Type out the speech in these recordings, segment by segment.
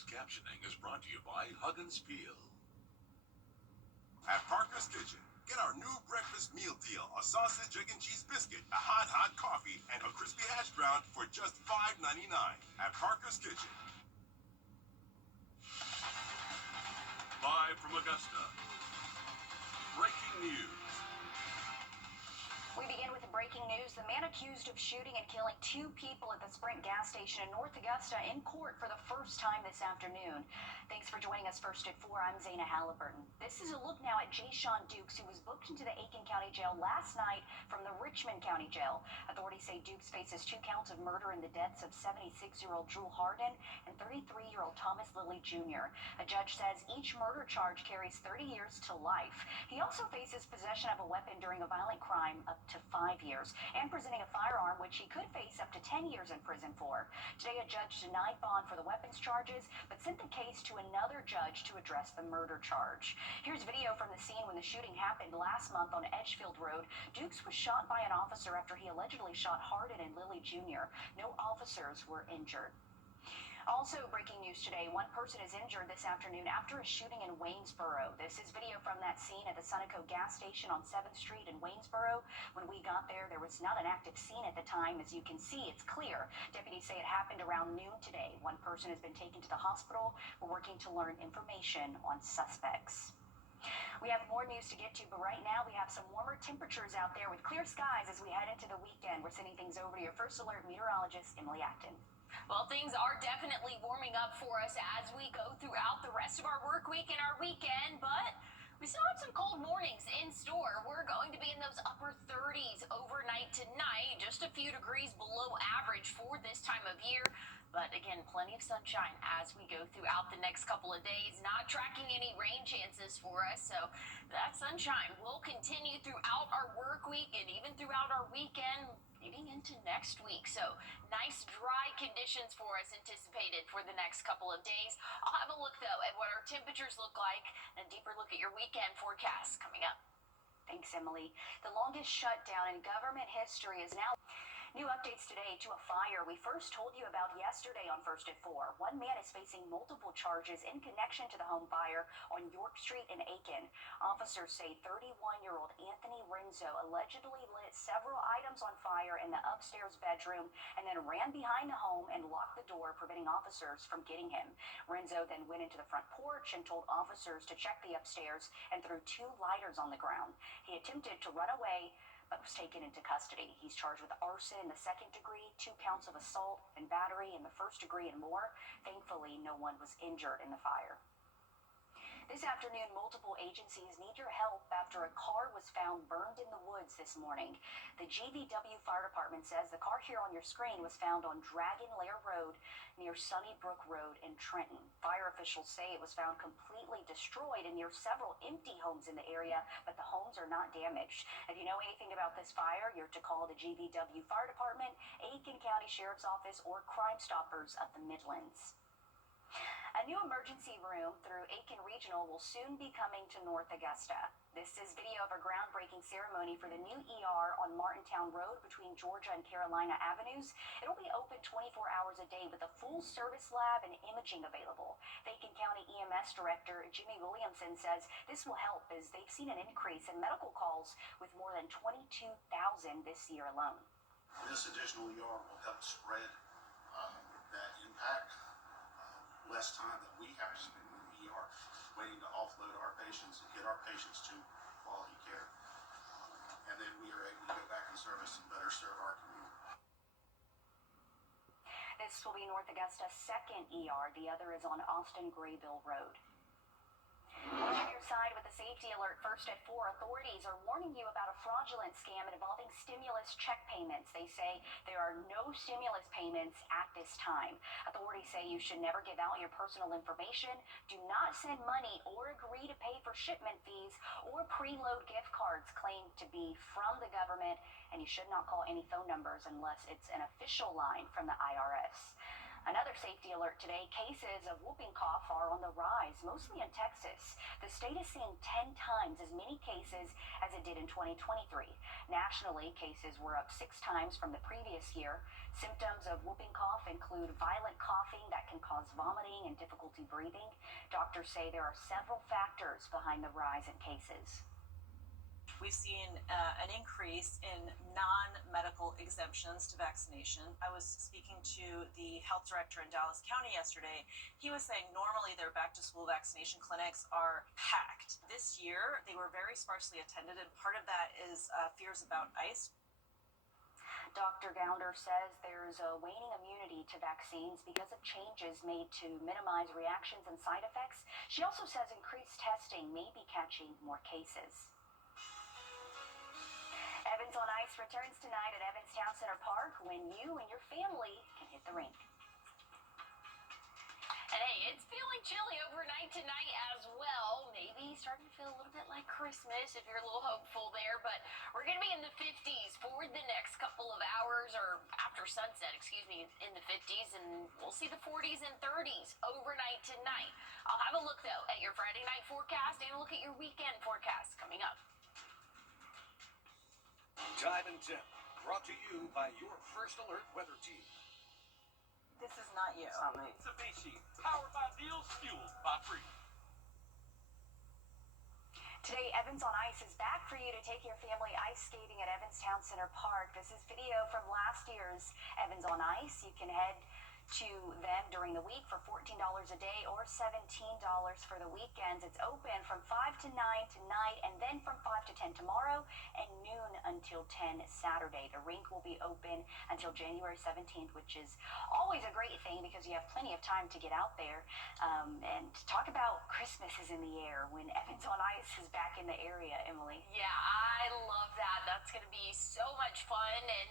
Closed captioning is brought to you by Hug and Spiel. At Parker's Kitchen, get our new breakfast meal deal: a sausage, egg, and cheese biscuit, a hot coffee, and a crispy hash brown for just $5.99 at Parker's Kitchen. Live from Augusta, breaking news. We begin with the breaking news. The man accused of shooting and killing 2 people at the Sprint gas station in North Augusta in court for the first time this afternoon. Thanks for joining us. First at 4, I'm Zaina Halliburton. This is a look now at Jayshawn Dukes, who was booked into the Aiken County Jail last night from the Richmond County Jail. Authorities say Dukes faces 2 counts of murder in the deaths of 76-year-old Drew Harden and 33-year-old Thomas Lilly Jr. A judge says each murder charge carries 30 years to life. He also faces possession of a weapon during a violent crime up to 5 years, and presenting a firearm, which he could face up to 10 years in prison for. Today, a judge denied bond for the weapons charges, but sent the case to another judge to address the murder charge. Here's video from the scene when the shooting happened last month on Edgefield Road. Dukes was shot by an officer after he allegedly shot Harden and Lilly Jr. No officers were injured. Also breaking news today, 1 person is injured this afternoon after a shooting in Waynesboro. This is video from that scene at the Sunoco gas station on 7th Street in Waynesboro. When we got there was not an active scene at the time. As you can see, it's clear. Deputies say it happened around noon today. 1 person has been taken to the hospital. We're working to learn information on suspects. We have more news to get to, but right now we have some warmer temperatures out there with clear skies as we head into the weekend. We're sending things over to your First Alert meteorologist, Emily Acton. Well, things are definitely warming up for us as we go throughout the rest of our work week and our weekend, but we still have some cold mornings in store. We're going to be in those upper 30s overnight tonight, just a few degrees below average for this time of year. But again, plenty of sunshine as we go throughout the next couple of days. Not tracking any rain chances for us, so that sunshine will continue throughout our work week and even throughout our weekend leading into next week. So nice dry conditions for us anticipated for the next couple of days. I'll have a look though at what our temperatures look like and a deeper look at your weekend forecast coming up. Thanks, Emily. The longest shutdown in government history is now. New updates today to a fire we first told you about yesterday on First at 4. 1 man is facing multiple charges in connection to the home fire on York Street in Aiken. Officers say 31-year-old Anthony Renzo allegedly lit several items on fire in the upstairs bedroom and then ran behind the home and locked the door, preventing officers from getting him. Renzo then went into the front porch and told officers to check the upstairs and threw 2 lighters on the ground. He attempted to run away, but was taken into custody. He's charged with arson in the 2nd degree, 2 counts of assault and battery in the 1st degree, and more. Thankfully, no one was injured in the fire. This afternoon, multiple agencies need your help after a car was found burned in the woods this morning. The GVW Fire Department says the car here on your screen was found on Dragon Lair Road near Sunnybrook Road in Trenton. Fire officials say it was found completely destroyed and near several empty homes in the area, but the homes are not damaged. If you know anything about this fire, you're to call the GVW Fire Department, Aiken County Sheriff's Office, or Crime Stoppers of the Midlands. A new emergency room through Aiken Regional will soon be coming to North Augusta. This is video of a groundbreaking ceremony for the new ER on Martintown Road between Georgia and Carolina Avenues. It'll be open 24 hours a day with a full service lab and imaging available. Aiken County EMS Director Jimmy Williamson says this will help as they've seen an increase in medical calls with more than 22,000 this year alone. This additional ER will help spread that impact. Less time that we have to spend in the ER waiting to offload our patients and get our patients to quality care. And then we are able to go back in service and better serve our community. This will be North Augusta's 2nd ER. The other is on Austin Graybill Road. On your side with a safety alert, First at 4, authorities are warning you about a fraudulent scam involving stimulus check payments. They say there are no stimulus payments at this time. Authorities say you should never give out your personal information, do not send money or agree to pay for shipment fees or preload gift cards claimed to be from the government, and you should not call any phone numbers unless it's an official line from the IRS. Another safety alert today, cases of whooping cough are on the rise, mostly in Texas. The state is seeing 10 times as many cases as it did in 2023. Nationally, cases were up 6 times from the previous year. Symptoms of whooping cough include violent coughing that can cause vomiting and difficulty breathing. Doctors say there are several factors behind the rise in cases. We've seen an increase in non-medical exemptions to vaccination. I was speaking to the health director in Dallas County yesterday. He was saying normally their back-to-school vaccination clinics are packed. This year, they were very sparsely attended, and part of that is fears about ICE. Dr. Gounder says there's a waning immunity to vaccines because of changes made to minimize reactions and side effects. She also says increased testing may be catching more cases. Evans on Ice returns tonight at Evans Town Center Park when you and your family can hit the rink. And hey, it's feeling chilly overnight tonight as well. Maybe starting to feel a little bit like Christmas if you're a little hopeful there. But we're going to be in the 50s for the next couple of hours, or after sunset, in the 50s. And we'll see the 40s and 30s overnight tonight. I'll have a look, though, at your Friday night forecast and a look at your weekend forecast coming up. Time and Temp, brought to you by your First Alert weather team. This is not you. Mitsubishi, powered by Deals, fueled by free. Today, Evans on Ice is back for you to take your family ice skating at Evans Town Center Park. This is video from last year's Evans on Ice. You can head to them during the week for $14 a day or $17 for the weekends. It's open from 5 to 9 tonight, and then from 5 to 10 tomorrow, and noon until 10 Saturday. The rink will be open until January 17th, which is always a great thing because you have plenty of time to get out there. And talk about Christmas is in the air when Evans on Ice is back in the area, Emily. Yeah, I love that. That's going to be so much fun. And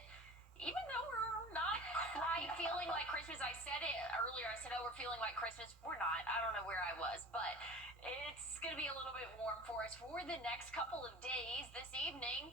even though we're not quite feeling like Christmas, I said it earlier, I said, oh, we're feeling like Christmas. We're not. I don't know where I was, but it's going to be a little bit warm for us for the next couple of days. This evening,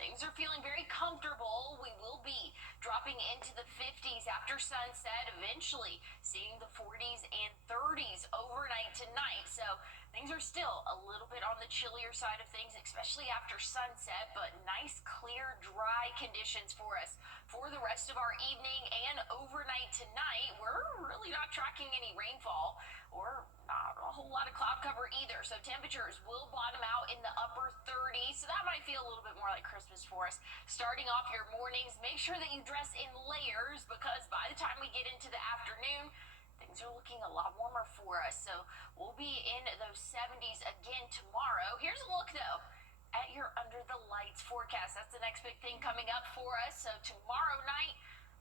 things are feeling very comfortable. We will be dropping into the 50s after sunset, eventually seeing the 40s and 30s overnight tonight. So things are still a little bit on the chillier side of things, especially after sunset, but nice, clear, dry conditions for us for the rest of our evening and overnight tonight. We're really not tracking any rainfall or not a whole lot of cloud cover either. So temperatures will bottom out in the upper 30s. So that might feel a little bit more like Christmas for us. Starting off your mornings, make sure that you dress in layers because by the time we get into the afternoon, things are looking a lot warmer for us. So we'll be in those 70s again tomorrow. Here's a look, though, at your under the lights forecast. That's the next big thing coming up for us. So tomorrow night,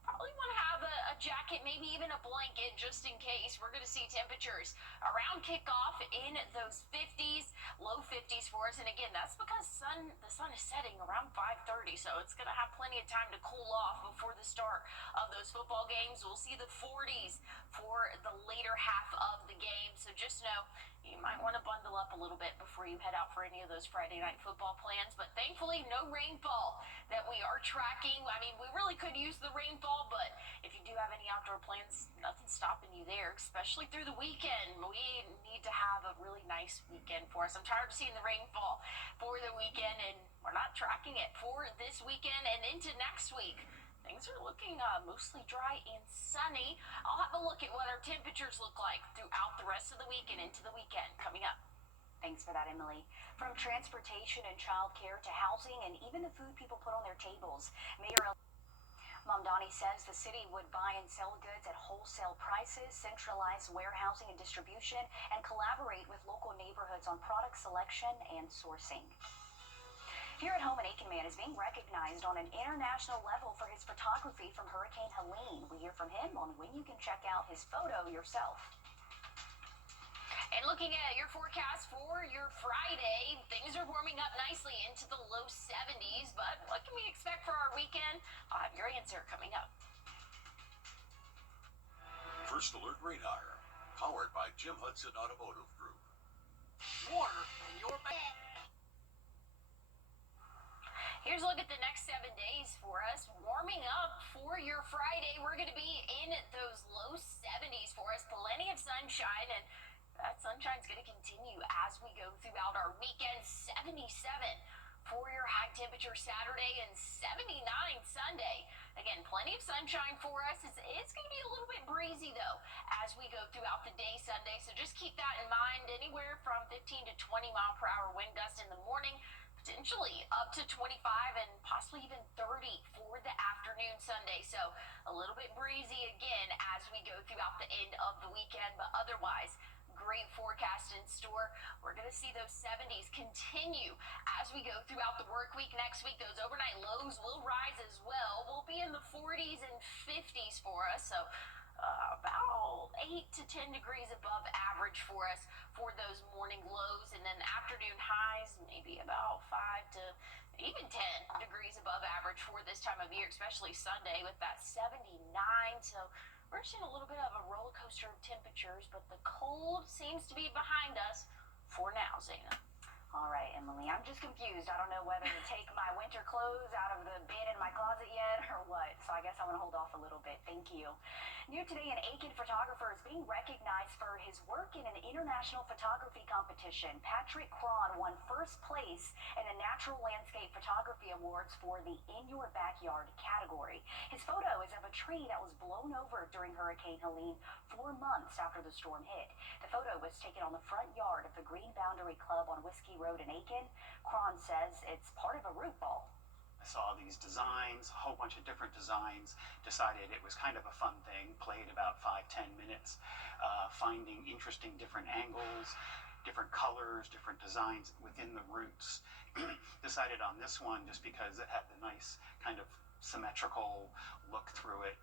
probably want to have a jacket, maybe even a blanket, just in case. We're going to see temperatures around kickoff in those 50s, low 50s for us. And again, that's because the sun is setting around 5:30, so it's going to have plenty of time to cool off before the start of those football games. We'll see the 40s for the later half of the game. So just know you might want to bundle up a little bit before you head out for any of those Friday night football plans. But thankfully, no rainfall that we are tracking. I mean, we really could use the rainfall, but if you do have any outdoor plans, nothing's stopping you there, especially through the weekend. We need to have a really nice weekend for us. I'm tired of seeing the rainfall for the weekend, and we're not tracking it for this weekend and into next week. Things are looking mostly dry and sunny. I'll have a look at what our temperatures look like throughout the rest of the week and into the weekend coming up. Thanks for that, Emily. From transportation and childcare to housing and even the food people put on their tables, Mayor Mamdani says the city would buy and sell goods at wholesale prices, centralize warehousing and distribution, and collaborate with local neighborhoods on product selection and sourcing. Here at home, an Aiken man is being recognized on an international level for his photography from Hurricane Helene. We hear from him on when you can check out his photo yourself. And looking at your forecast for your Friday, things are warming up nicely into the low 70s, but what can we expect for our weekend? I'll have your answer coming up. First Alert Radar, powered by Jim Hudson Automotive Group. Water in your bag. Here's a look at the next 7 days for us. Warming up for your Friday, we're going to be in those low sunshine, and that sunshine's going to continue as we go throughout our weekend. 77 for your high temperature Saturday and 79 Sunday. Again, plenty of sunshine for us. It's going to be a little bit breezy, though, as we go throughout the day Sunday. So just keep that in mind. Anywhere from 15 to 20 mile per hour wind gusts in the morning, potentially up to 25 and possibly even 30 for the afternoon Sunday. So a little bit breezy again as we go throughout the end of the weekend, but otherwise, great forecast in store. We're going to see those 70s continue as we go throughout the work week. Next week, those overnight lows will rise as well. We'll be in the 40s and 50s for us, so about 8 to 10 degrees above average for us for those morning lows, and then afternoon highs maybe about 5 to even 10 degrees above average for this time of year, especially Sunday with that 79. So we're seeing a little bit of a roller coaster of temperatures, but the cold seems to be behind us for now, Zaina. All right, Emily, I'm just confused. I don't know whether to take my winter clothes out of the bin in my closet yet or what. So I guess I'm going to hold off a little bit. Thank you. New today, an Aiken photographer is being recognized for his work in an international photography competition. Patrick Cron won first place in the Natural Landscape Photography Awards for the In Your Backyard category. His photo is of a tree that was blown over during Hurricane Helene 4 months after the storm hit. The photo was taken on the front yard of the Green Boundary Club on Whiskey Road in Aiken. Cron says it's part of a root ball. I saw these designs, a whole bunch of different designs, decided it was kind of a fun thing, played about 5-10 minutes, finding interesting different angles, different colors, different designs within the roots. Decided on this one just because it had the nice kind of symmetrical look through it.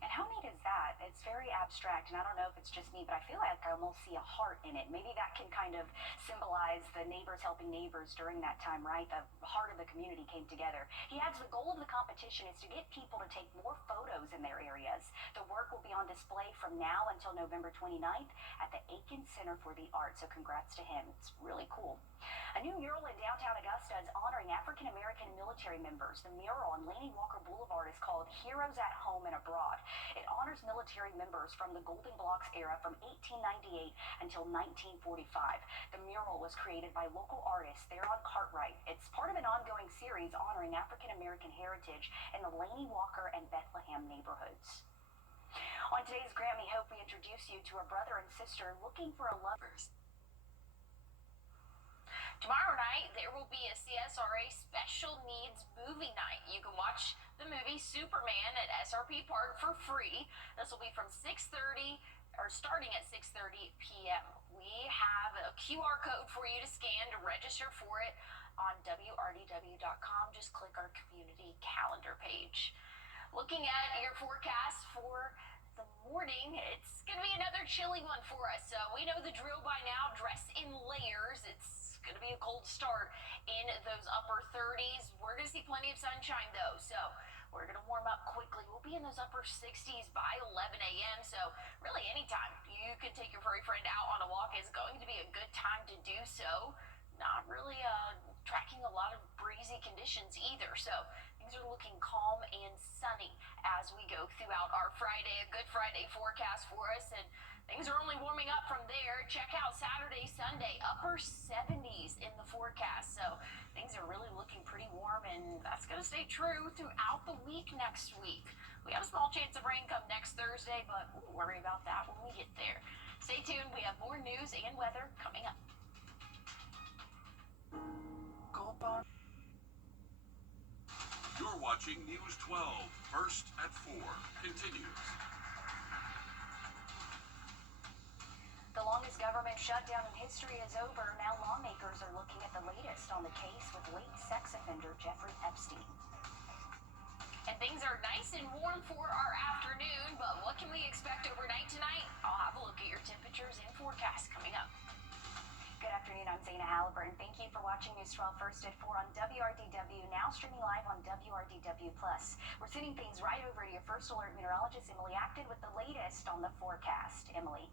And how neat is that? It's very abstract, and I don't know if it's just me, but I feel like I almost see a heart in it. Maybe that can kind of symbolize the neighbors helping neighbors during that time, right? The heart of the community came together. He adds the goal of the competition is to get people to take more photos in their areas. The work will be on display from now until November 29th at the Aiken Center for the Arts, so congrats to him. It's really cool. A new mural in downtown Augusta is honoring African-American military members. The mural on Laney Walker Boulevard is called Heroes at Home and Abroad. It honors military members from the Golden Blocks era from 1898 until 1945. The mural was created by local artists there on Cartwright. It's part of an ongoing series honoring African-American heritage in the Laney Walker and Bethlehem neighborhoods. On today's Grammy Hope, we introduce you to a brother and sister looking for a lover. Tomorrow night, there will be a CSRA Special Needs Movie Night. You can watch the movie Superman at SRP Park for free. This will be from 6:30 or starting at 6:30 p.m. We have a QR code for you to scan to register for it on WRDW.com. Just click our community calendar page. Looking at your forecast for the morning, it's going to be another chilly one for us. So we know the drill by now. Dress in layers. It's going to be a cold start in those upper 30s. We're going to see plenty of sunshine, though, so we're going to warm up quickly. We'll be in those upper 60s by 11 a.m., so really anytime you could take your furry friend out on a walk is going to be a good time to do so. Not really tracking a lot of breezy conditions either, so things are looking calm and sunny as we go throughout our Friday, a good Friday forecast for us, and things are only warming up from there. Check out Saturday, Sunday, upper 70s in the forecast. So things are really looking pretty warm, and that's going to stay true throughout the week next week. We have a small chance of rain come next Thursday, but we'll worry about that when we get there. Stay tuned. We have more news and weather coming up. You're watching News 12, First at 4, continues. The longest government shutdown in history is over. Now lawmakers are looking at the latest on the case with late sex offender Jeffrey Epstein. And things are nice and warm for our afternoon, but what can we expect overnight tonight? I'll have a look at your temperatures and forecast coming up. Good afternoon, I'm Zaina Halliburton. Thank you for watching News 12 First at 4 on WRDW, now streaming live on WRDW+. We're sending things right over to your First Alert meteorologist, Emily Acton, with the latest on the forecast. Emily.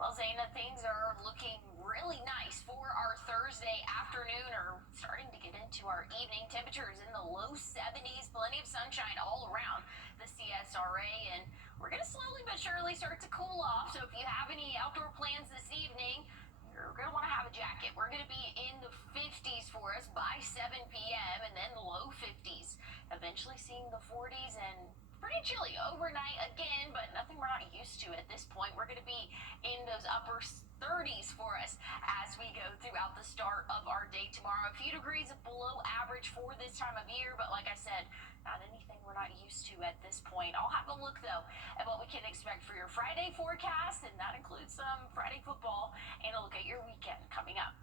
Well, Zaina, things are looking really nice for our Thursday afternoon, or starting to get into our evening. Temperatures in the low 70s, plenty of sunshine all around the CSRA, and we're going to slowly but surely start to cool off. So if you have any outdoor plans this evening, you're going to want to have a jacket. We're going to be in the 50s for us by 7 p.m. and then low 50s. Eventually seeing the 40s and pretty chilly overnight again, but nothing we're not used to at this point. We're going to be in those upper 30s for us as we go throughout the start of our day tomorrow. A few degrees below average for this time of year, but like I said, not anything we're not used to at this point. I'll have a look though at what we can expect for your Friday forecast, and that includes some Friday football and a look at your weekend coming up.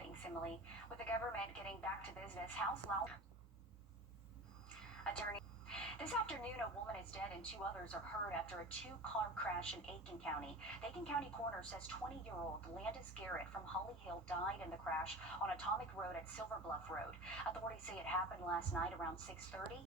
Thanks, Emily. With the government getting back to business, House Loud Attorney. This afternoon, a woman is dead and 2 others are hurt after a 2-car crash in Aiken County. The Aiken County coroner says 20-year-old Landis Garrett from Holly Hill died in the crash on Atomic Road at Silver Bluff Road. Authorities say it happened last night around 6:30.